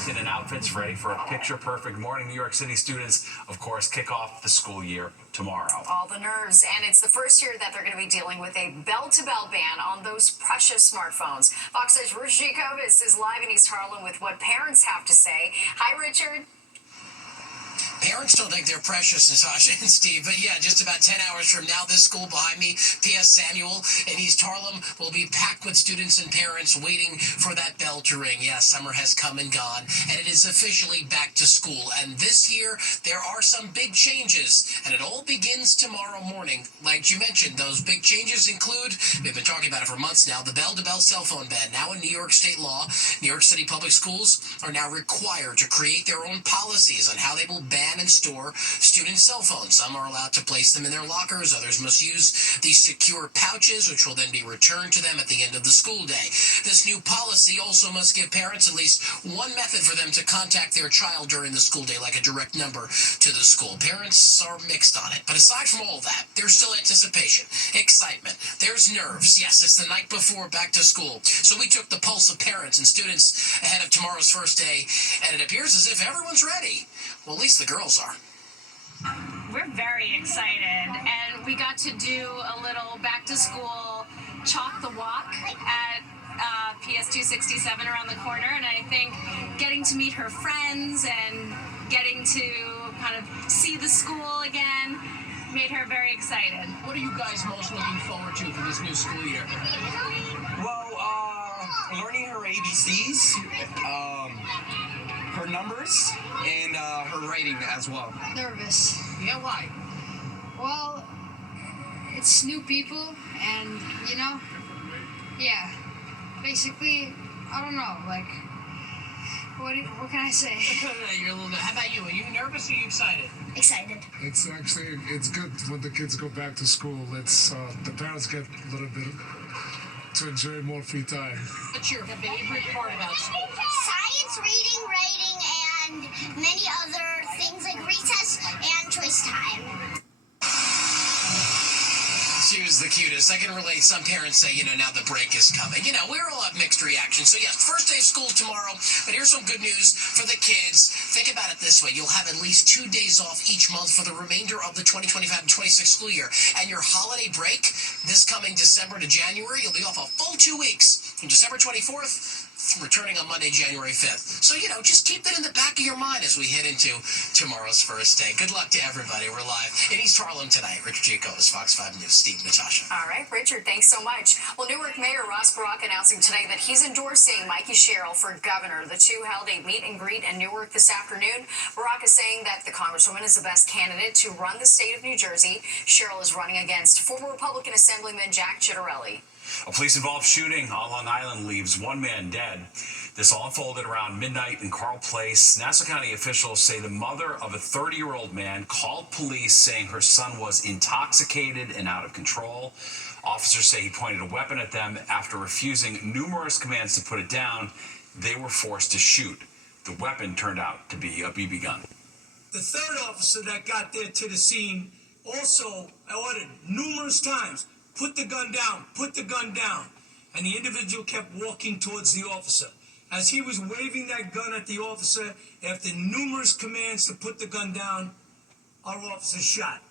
packed in outfits ready for a picture-perfect morning. New York City students, of course, kick off the school year tomorrow. All the nerves, and it's the first year that they're going to be dealing with a bell-to-bell ban on those precious smartphones. Fox 6's Richard Jacobs is live in East Harlem with what parents have to say. Hi, Richard. Parents don't think they're precious, Natasha and Steve, but yeah, just about 10 hours from now, this school behind me, P.S. Samuel in East Harlem, will be packed with students and parents waiting for that bell to ring. Yeah, summer has come and gone, and it is officially back to school. And this year, there are some big changes, and it all begins tomorrow morning. Like you mentioned, those big changes include, we've been talking about it for months now, the bell-to-bell cell phone ban. Now in New York state law, New York City public schools are now required to create their own policies on how they will ban and store student cell phones. Some are allowed to place them in their lockers. Others must use these secure pouches, which will then be returned to them at the end of the school day. This new policy also must give parents at least one method for them to contact their child during the school day, like a direct number to the school. Parents are mixed on it. But aside from all that, there's still anticipation, excitement. There's nerves. Yes, it's the night before back to school. So we took the pulse of parents and students ahead of tomorrow's first day, and it appears as if everyone's ready. Well, at least the girls are. We're very excited, and we got to do a little back-to-school chalk the walk at PS 267 around the corner, and I think getting to meet her friends and getting to kind of see the school again made her very excited. What are you guys most looking forward to for this new school year? Well, learning her ABCs, her numbers, and her writing as well. Nervous. Yeah, why? Well, it's new people, and yeah. Basically, I don't know. Like, what can I say? You're a little bit. How about you? Are you nervous or are you excited? Excited. It's good when the kids go back to school. It's the parents get a little bit to enjoy more free time. What's your favorite part about school? Science, reading, writing, and many other things like recess and choice time. She was the cutest. I can relate. Some parents say, now the break is coming. We're all have mixed reactions. So yes, first day of school tomorrow, but here's some good news for the kids. Think about it this way. You'll have at least 2 days off each month for the remainder of the 2025-26 school year. And your holiday break, this coming December to January, you'll be off a full 2 weeks from December 24th, returning on Monday, January 5th. So, just keep that in the back of your mind as we head into tomorrow's first day. Good luck to everybody. We're live in East Harlem tonight. Richard Jacobs, Fox 5 News. Steve, Natasha. All right, Richard, thanks so much. Well, Newark Mayor Ross Barack announcing today that he's endorsing Mikey Sherrill for governor. The two held a meet and greet in Newark this afternoon. Barack is saying that the congresswoman is the best candidate to run the state of New Jersey. Sherrill is running against former Republican Assemblyman Jack Ciattarelli. A police-involved shooting on Long Island leaves one man dead. This all unfolded around midnight in Carl Place. Nassau County officials say the mother of a 30-year-old man called police saying her son was intoxicated and out of control. Officers say he pointed a weapon at them. After refusing numerous commands to put it down, they were forced to shoot. The weapon turned out to be a BB gun. The third officer that got there to the scene also ordered numerous times, put the gun down, put the gun down. And the individual kept walking towards the officer. As he was waving that gun at the officer, after numerous commands to put the gun down, our officer shot.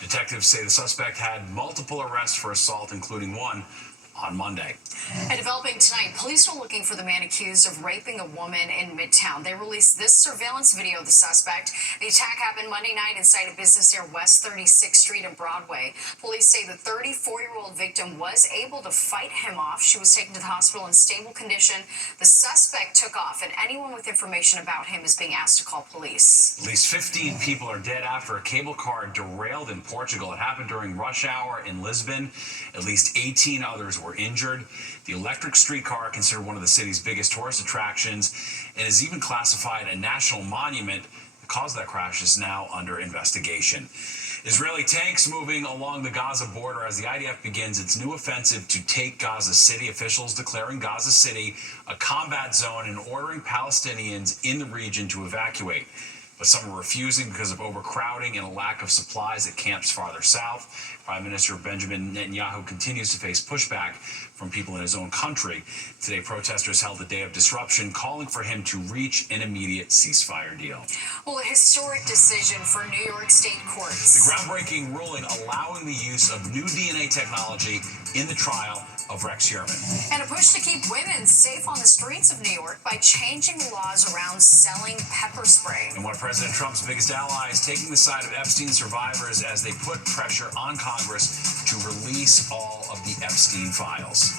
Detectives say the suspect had multiple arrests for assault, including one on Monday. And developing tonight, police are looking for the man accused of raping a woman in Midtown. They released this surveillance video of the suspect. The attack happened Monday night inside a business near West 36th Street and Broadway. Police say the 34-year-old victim was able to fight him off. She was taken to the hospital in stable condition. The suspect took off, and anyone with information about him is being asked to call police. At least 15 people are dead after a cable car derailed in Portugal. It happened during rush hour in Lisbon. At least 18 others were injured. The electric streetcar, considered one of the city's biggest tourist attractions, and is even classified a national monument. The cause of that crash is now under investigation. Israeli tanks moving along the Gaza border as the IDF begins its new offensive to take Gaza City. Officials declaring Gaza City a combat zone and ordering Palestinians in the region to evacuate. but some are refusing because of overcrowding and a lack of supplies at camps farther south. Prime Minister Benjamin Netanyahu continues to face pushback from people in his own country. Today, protesters held a day of disruption, calling for him to reach an immediate ceasefire deal. Well, a historic decision for New York State courts. The groundbreaking ruling allowing the use of new DNA technology in the trial of Rex Sherman. And a push to keep women safe on the streets of New York by changing the laws around selling pepper spray. And one of President Trump's biggest allies taking the side of Epstein survivors as they put pressure on Congress to release all of the Epstein files.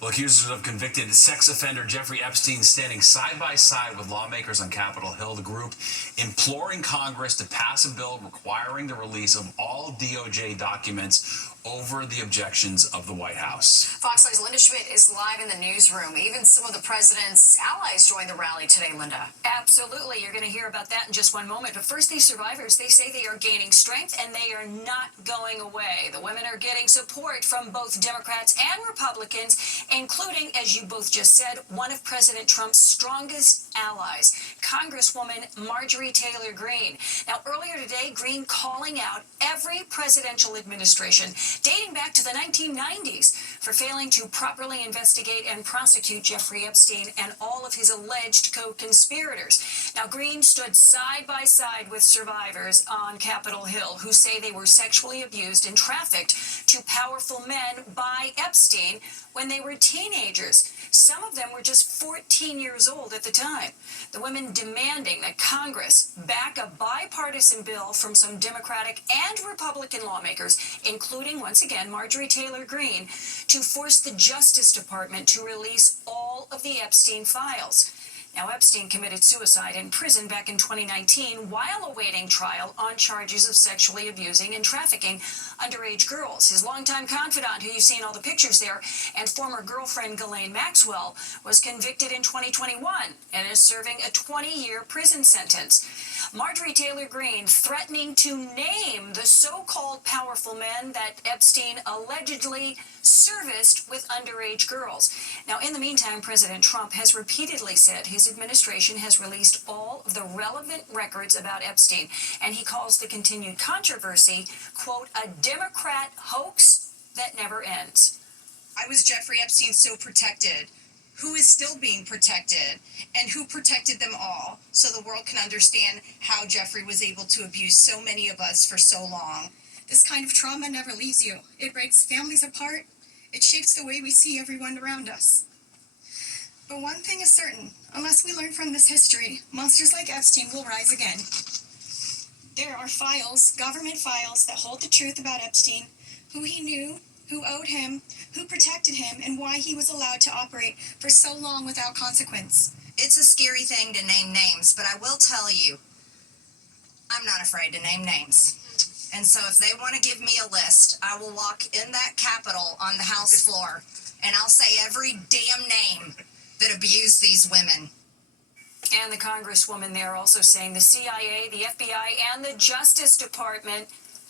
Well, accusers of convicted sex offender Jeffrey Epstein standing side by side with lawmakers on Capitol Hill, the group imploring Congress to pass a bill requiring the release of all DOJ documents over the objections of the White House. Fox 9's Linda Schmidt is live in the newsroom. Even some of the president's allies joined the rally today, Linda. Absolutely. You're going to hear about that in just one moment. But first, these survivors, they say they are gaining strength and they are not going away. The women are getting support from both Democrats and Republicans, including, as you both just said, one of President Trump's strongest allies, Congresswoman Marjorie Taylor Greene. Now, earlier today, Greene calling out every presidential administration dating back to the 1990s for failing to properly investigate and prosecute Jeffrey Epstein and all of his alleged co-conspirators. Now, Greene stood side by side with survivors on Capitol Hill who say they were sexually abused and trafficked to powerful men by Epstein when they were teenagers. Some of them were just 14 years old at the time. The women demanding that Congress back a bipartisan bill from some Democratic and Republican lawmakers, including, once again, Marjorie Taylor Greene, to force the Justice Department to release all of the Epstein files. Now, Epstein committed suicide in prison back in 2019 while awaiting trial on charges of sexually abusing and trafficking underage girls. His longtime confidant, who you've seen all the pictures there, and former girlfriend Ghislaine Maxwell, was convicted in 2021 and is serving a 20-year prison sentence. Marjorie Taylor Greene threatening to name the so-called powerful men that Epstein allegedly serviced with underage girls. Now, in the meantime, President Trump has repeatedly said his administration has released all of the relevant records about Epstein, and he calls the continued controversy, quote, a Democrat hoax that never ends. I was Jeffrey Epstein so protected. Who is still being protected, and who protected them all, so the world can understand how Jeffrey was able to abuse so many of us for so long. This kind of trauma never leaves you. It breaks families apart. It shapes the way we see everyone around us. But one thing is certain, unless we learn from this history, monsters like Epstein will rise again. There are files, government files, that hold the truth about Epstein, who he knew, who owed him, who protected him, and why he was allowed to operate for so long without consequence. It's a scary thing to name names, but I will tell you, I'm not afraid to name names. And so if they want to give me a list, I will walk in that Capitol on the House floor, and I'll say every damn name that abused these women. And the Congresswoman there also saying the CIA, the FBI, and the Justice Department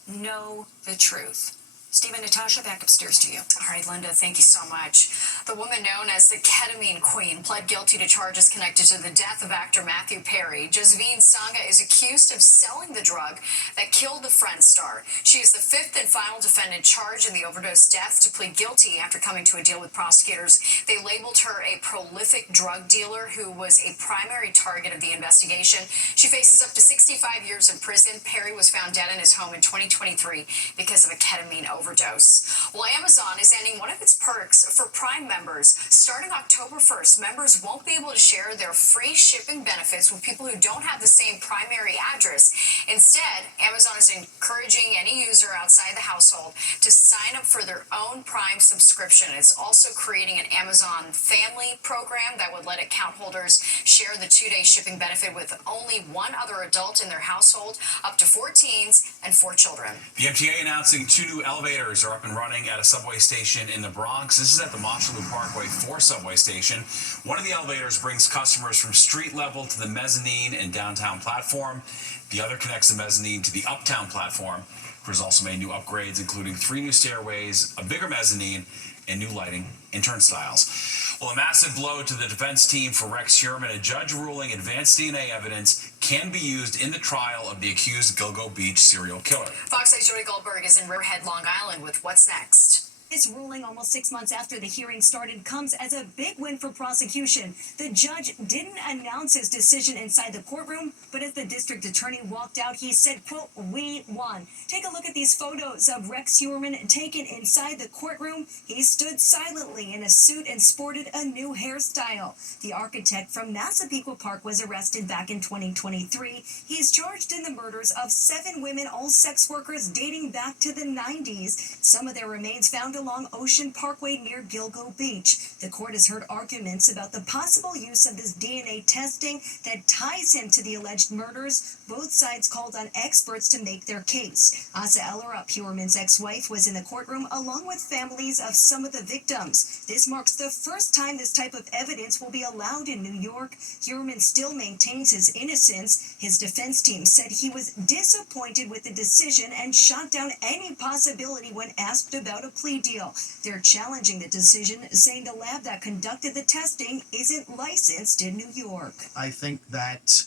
know the truth. Steve and Natasha, back upstairs to you. All right, Linda, thank you so much. The woman known as the ketamine queen pled guilty to charges connected to the death of actor Matthew Perry. Josephine Sanga is accused of selling the drug that killed the Friends star. She is the fifth and final defendant charged in the overdose death to plead guilty after coming to a deal with prosecutors. They labeled her a prolific drug dealer who was a primary target of the investigation. She faces up to 65 years in prison. Perry was found dead in his home in 2023 because of a ketamine overdose. Well, Amazon is ending one of its perks for Prime members. Starting October 1st, members won't be able to share their free shipping benefits with people who don't have the same primary address. Instead, Amazon is encouraging any user outside the household to sign up for their own Prime subscription. It's also creating an Amazon family program that would let account holders share the 2-day shipping benefit with only one other adult in their household, up to 4 teens and 4 children. The MTA announcing 2 new elevators are up and running at a subway station in the Bronx. This is at the Montchelou Parkway 4 subway station. One of the elevators brings customers from street level to the mezzanine and downtown platform. The other connects the mezzanine to the uptown platform. Crews also made new upgrades, including 3 new stairways, a bigger mezzanine, and new lighting and turnstiles. Well, a massive blow to the defense team for Rex Heuermann, a judge ruling advanced DNA evidence can be used in the trial of the accused Gilgo Beach serial killer. Fox 8's Jody Goldberg is in Riverhead, Long Island with what's next. This ruling, almost 6 months after the hearing started, comes as a big win for prosecution. The judge didn't announce his decision inside the courtroom, but as the district attorney walked out, he said, quote, "We won." Take a look at these photos of Rex Heuermann taken inside the courtroom. He stood silently in a suit and sported a new hairstyle. The architect from Massapequa Park was arrested back in 2023. He's charged in the murders of 7 women, all sex workers dating back to the 90s. Some of their remains found along Ocean Parkway near Gilgo Beach. The court has heard arguments about the possible use of this DNA testing that ties him to the alleged murders. Both sides called on experts to make their case. Asa Ellerup, Heuermann's ex-wife, was in the courtroom along with families of some of the victims. This marks the first time this type of evidence will be allowed in New York. Heuermann still maintains his innocence. His defense team said he was disappointed with the decision and shot down any possibility when asked about a plea deal. They're challenging the decision, saying the lab that conducted the testing isn't licensed in New York. I think that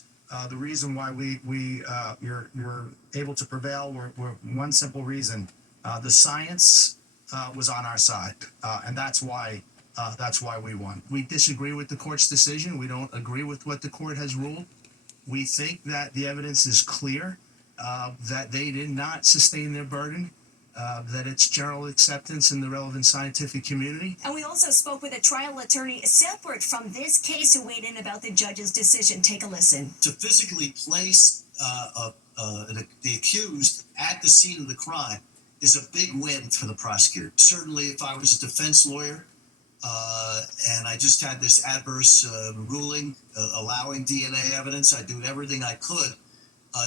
the reason why you're able to prevail were one simple reason: the science was on our side, and that's why we won. We disagree with the court's decision. We don't agree with what the court has ruled. We think that the evidence is clear, that they did not sustain their burden. That it's general acceptance in the relevant scientific community. And we also spoke with a trial attorney separate from this case who weighed in about the judge's decision. Take a listen. To physically place the accused at the scene of the crime is a big win for the prosecutor. Certainly, if I was a defense lawyer and I just had this adverse ruling allowing DNA evidence, I'd do everything I could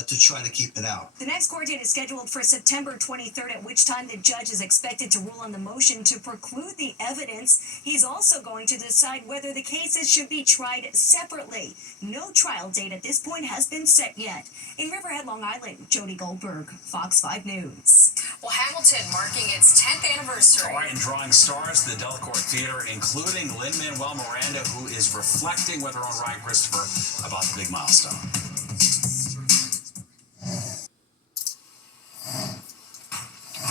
to try to keep it out. The next court date is scheduled for September 23rd, at which time the judge is expected to rule on the motion to preclude the evidence. He's also going to decide whether the cases should be tried separately. No trial date at this point has been set yet. In Riverhead, Long Island, Jody Goldberg, Fox 5 News. Well, Hamilton marking its 10th anniversary. All right, and drawing stars to the Delacorte Theater, including Lin-Manuel Miranda, who is reflecting with her own Ryan Christopher about the big milestone.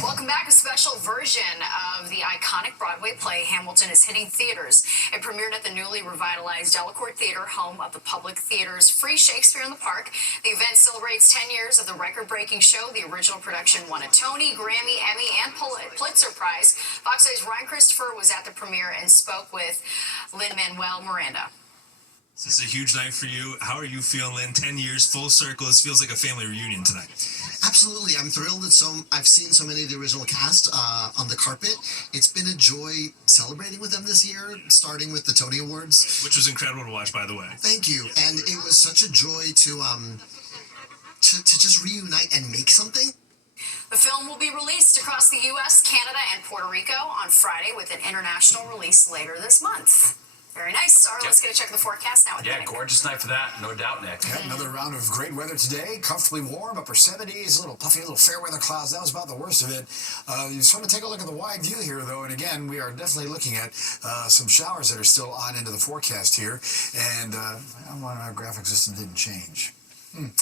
Welcome back. A special version of the iconic Broadway play Hamilton is hitting theaters. It premiered at the newly revitalized Delacorte Theater, home of the Public Theater's free Shakespeare in the Park. The event celebrates 10 years of the record-breaking show. The original production won a Tony, Grammy, Emmy, and Pulitzer Prize. Fox 8's Ryan Christopher was at the premiere and spoke with Lin-Manuel Miranda. This is a huge night for you. How are you feeling? 10 years, full circle. This feels like a family reunion tonight. Absolutely. I'm thrilled that I've seen so many of the original cast on the carpet. It's been a joy celebrating with them this year, starting with the Tony Awards. Which was incredible to watch, by the way. Thank you. And it was such a joy to just reunite and make something. The film will be released across the U.S., Canada, and Puerto Rico on Friday, with an international release later this month. Very nice. All right, let's get a check of the forecast now with Nick. Gorgeous night for that, no doubt, Nick. Yeah, another round of great weather today. Comfortably warm, upper 70s, a little puffy, little fair weather clouds. That was about the worst of it. You sort of take a look at the wide view here, though, and again, we are definitely looking at some showers that are still on into the forecast here. And one of our graphic system didn't change.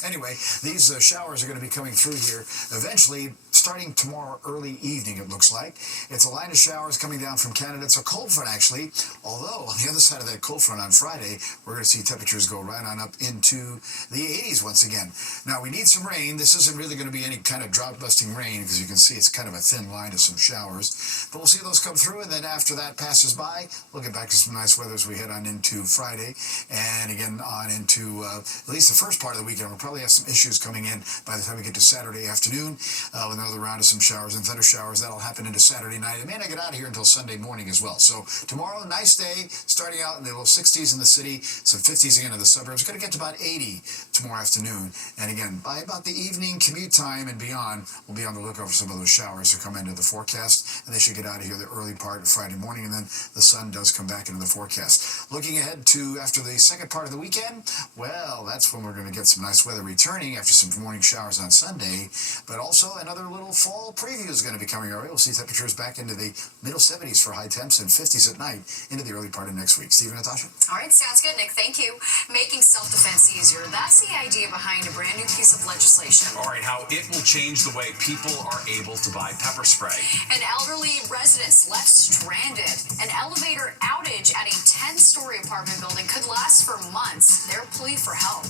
Anyway, these showers are going to be coming through here eventually, starting tomorrow early evening, it looks like. It's a line of showers coming down from Canada. It's a cold front, actually, although on the other side of that cold front on Friday, we're going to see temperatures go right on up into the 80s once again. Now, we need some rain. This isn't really going to be any kind of drought-busting rain, because you can see it's kind of a thin line of some showers. But we'll see those come through, and then after that passes by, we'll get back to some nice weather as we head on into Friday, and again on into at least the first part of the weekend. We'll probably have some issues coming in by the time we get to Saturday afternoon with another round of some showers and thunder showers. That'll happen into Saturday night. It may not get out of here until Sunday morning as well. So tomorrow, nice day, starting out in the low 60s in the city, some 50s again in the suburbs. Going to get to about 80 tomorrow afternoon. And again, by about the evening commute time and beyond, we'll be on the lookout for some of those showers to come into the forecast, and they should get out of here the early part of Friday morning, and then the sun does come back into the forecast. Looking ahead to after the second part of the weekend, well, that's when we're going to get some nice weather returning after some morning showers on Sunday, but also another little fall preview is going to be coming our way. We'll see temperatures back into the middle 70s for high temps and 50s at night into the early part of next week. Steve and Natasha? All right, sounds good, Nick. Thank you. Making self-defense easier. That's the idea behind a brand new piece of legislation. All right, how it will change the way people are able to buy pepper spray. An elderly residents left stranded. An elevator outage at a 10-story apartment building could last for months. Their plea for help.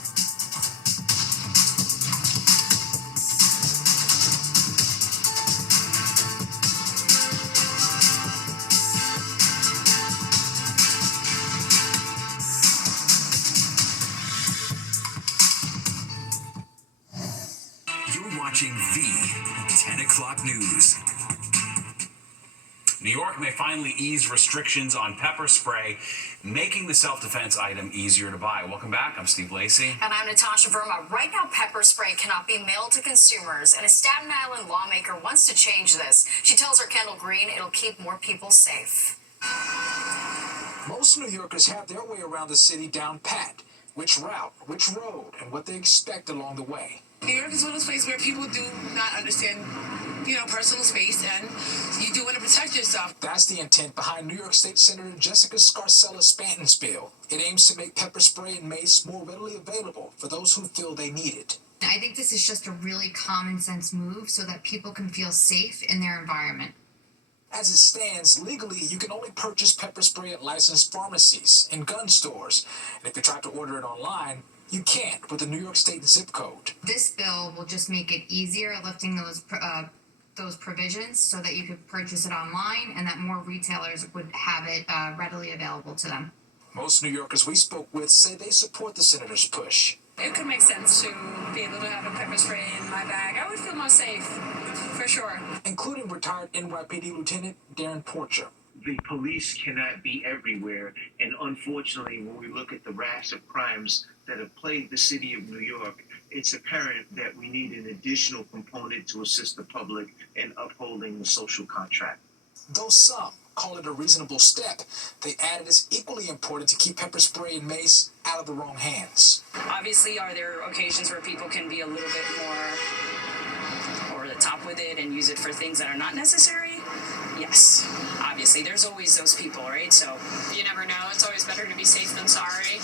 You're watching the 10 o'clock news. New York may finally ease restrictions on pepper spray, making the self-defense item easier to buy. Welcome back. I'm Steve Lacey. And I'm Natasha Verma. Right now, pepper spray cannot be mailed to consumers, and a Staten Island lawmaker wants to change this. She tells our Kendall Green it'll keep more people safe. Most New Yorkers have their way around the city down pat. Which route, which road, and what they expect along the way. New York is one of those places where people do not understand, personal space, and you do want to protect yourself. That's the intent behind New York State Senator Jessica Scarcella-Spanton's bill. It aims to make pepper spray and mace more readily available for those who feel they need it. I think this is just a really common sense move so that people can feel safe in their environment. As it stands, legally, you can only purchase pepper spray at licensed pharmacies and gun stores. And if you try to order it online, you can't with the New York State zip code. This bill will just make it easier lifting those provisions so that you could purchase it online and that more retailers would have it readily available to them. Most New Yorkers we spoke with say they support the senator's push. It could make sense to be able to have a pepper spray in my bag. I would feel more safe, for sure. Including retired NYPD Lieutenant Darren Porcher. The police cannot be everywhere, and unfortunately, when we look at the rash of crimes that have plagued the city of New York, it's apparent that we need an additional component to assist the public in upholding the social contract. Though some call it a reasonable step, they added it's equally important to keep pepper spray and mace out of the wrong hands. Obviously, are there occasions where people can be a little bit more over the top with it and use it for things that are not necessary? Yes, obviously. There's always those people, right? So You never know. It's always better to be safe than sorry.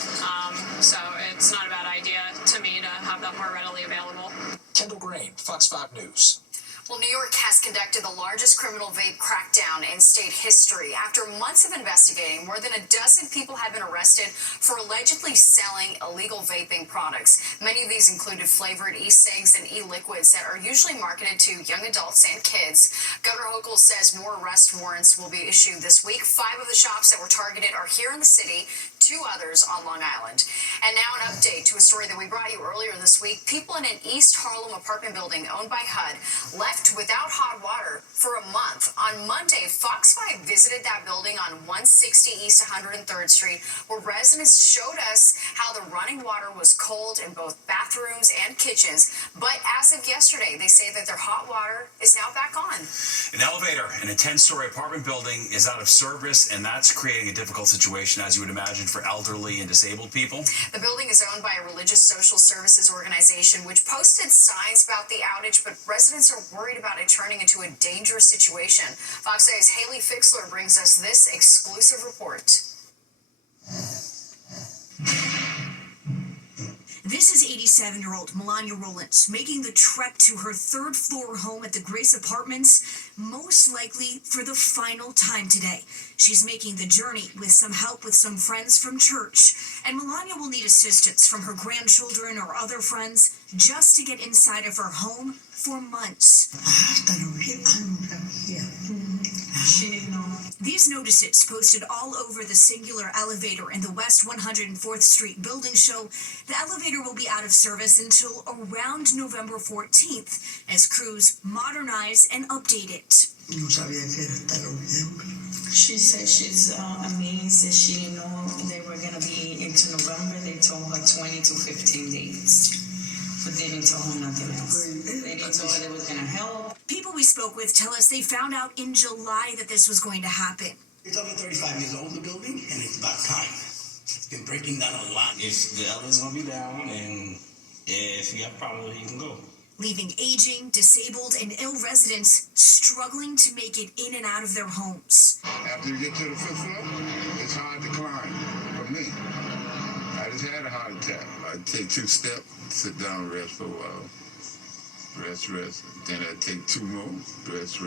So it's not a bad idea to me to have that more readily available. Kendall Green, Fox 5 News. Well, New York has conducted the largest criminal vape crackdown in state history. After months of investigating, more than a dozen people have been arrested for allegedly selling illegal vaping products. Many of these included flavored e-cigs and e-liquids that are usually marketed to young adults and kids. Governor Hochul says more arrest warrants will be issued this week. 5 of the shops that were targeted are here in the city, 2 others on Long Island. And now an update to a story that we brought you earlier this week. People in an East Harlem apartment building owned by HUD left without hot water for a month. On Monday, Fox 5 visited that building on 160 East 103rd Street, where residents showed us how the running water was cold in both bathrooms and kitchens. But as of yesterday, they say that their hot water is now back on. An elevator in a 10-story apartment building is out of service, and that's creating a difficult situation, as you would imagine, for elderly and disabled people. The building is owned by a religious social services organization, which posted signs about the outage, but residents are worried about it turning into a dangerous situation. Fox 8's Haley Fixler brings us this exclusive report. This is 87-year-old Melania Rollins making the trek to her 3rd floor home at the Grace Apartments, most likely for the final time today. She's making the journey with some help with some friends from church, and Melania will need assistance from her grandchildren or other friends just to get inside of her home for months. These notices, posted all over the singular elevator in the West 104th Street building, show the elevator will be out of service until around November 14th as crews modernize and update it. She said she's amazed that she didn't know they were going to be into November. They told her 20 to 15 days. spoke with tell us they found out in July that this was going to happen. It's over 35 years old, the building, and it's about time. It's been breaking down a lot. If the elevator's gonna be down, and if you have a problem, you can go. Leaving aging, disabled, and ill residents struggling to make it in and out of their homes. After you get to the 5th floor, it's hard to climb for me. I just had a heart attack. I take 2 steps, sit down, rest for a while. Rest. Then I take 2 more, rest.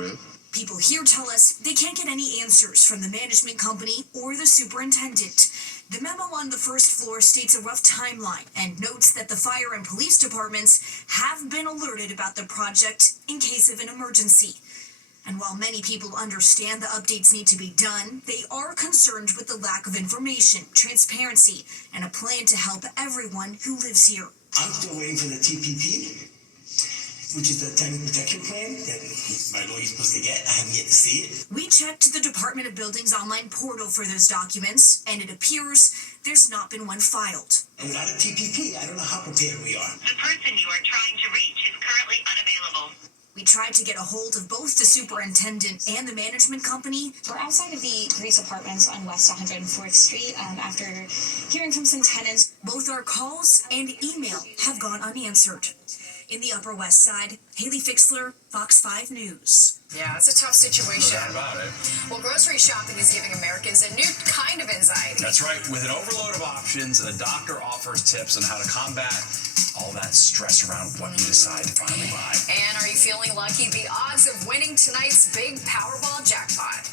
People here tell us they can't get any answers from the management company or the superintendent. The memo on the first floor states a rough timeline and notes that the fire and police departments have been alerted about the project in case of an emergency. And while many people understand the updates need to be done, they are concerned with the lack of information, transparency, and a plan to help everyone who lives here. I'm still waiting for the TPP, which is the tenant protection plan that my lawyer's supposed to get. I haven't yet to see it. We checked the Department of Buildings online portal for those documents, and it appears there's not been one filed. And without a TPP, I don't know how prepared we are. The person you are trying to reach is currently unavailable. We tried to get a hold of both the superintendent and the management company. We're outside of the Grace Apartments on West 104th Street after hearing from some tenants. Both our calls and email have gone unanswered. In the Upper West Side, Haley Fixler, Fox 5 News. Yeah, it's a tough situation. No doubt about it. Well, grocery shopping is giving Americans a new kind of anxiety. That's right. With an overload of options, a doctor offers tips on how to combat all that stress around what you decide to finally buy. And are you feeling lucky? The odds of winning tonight's big Powerball jackpot.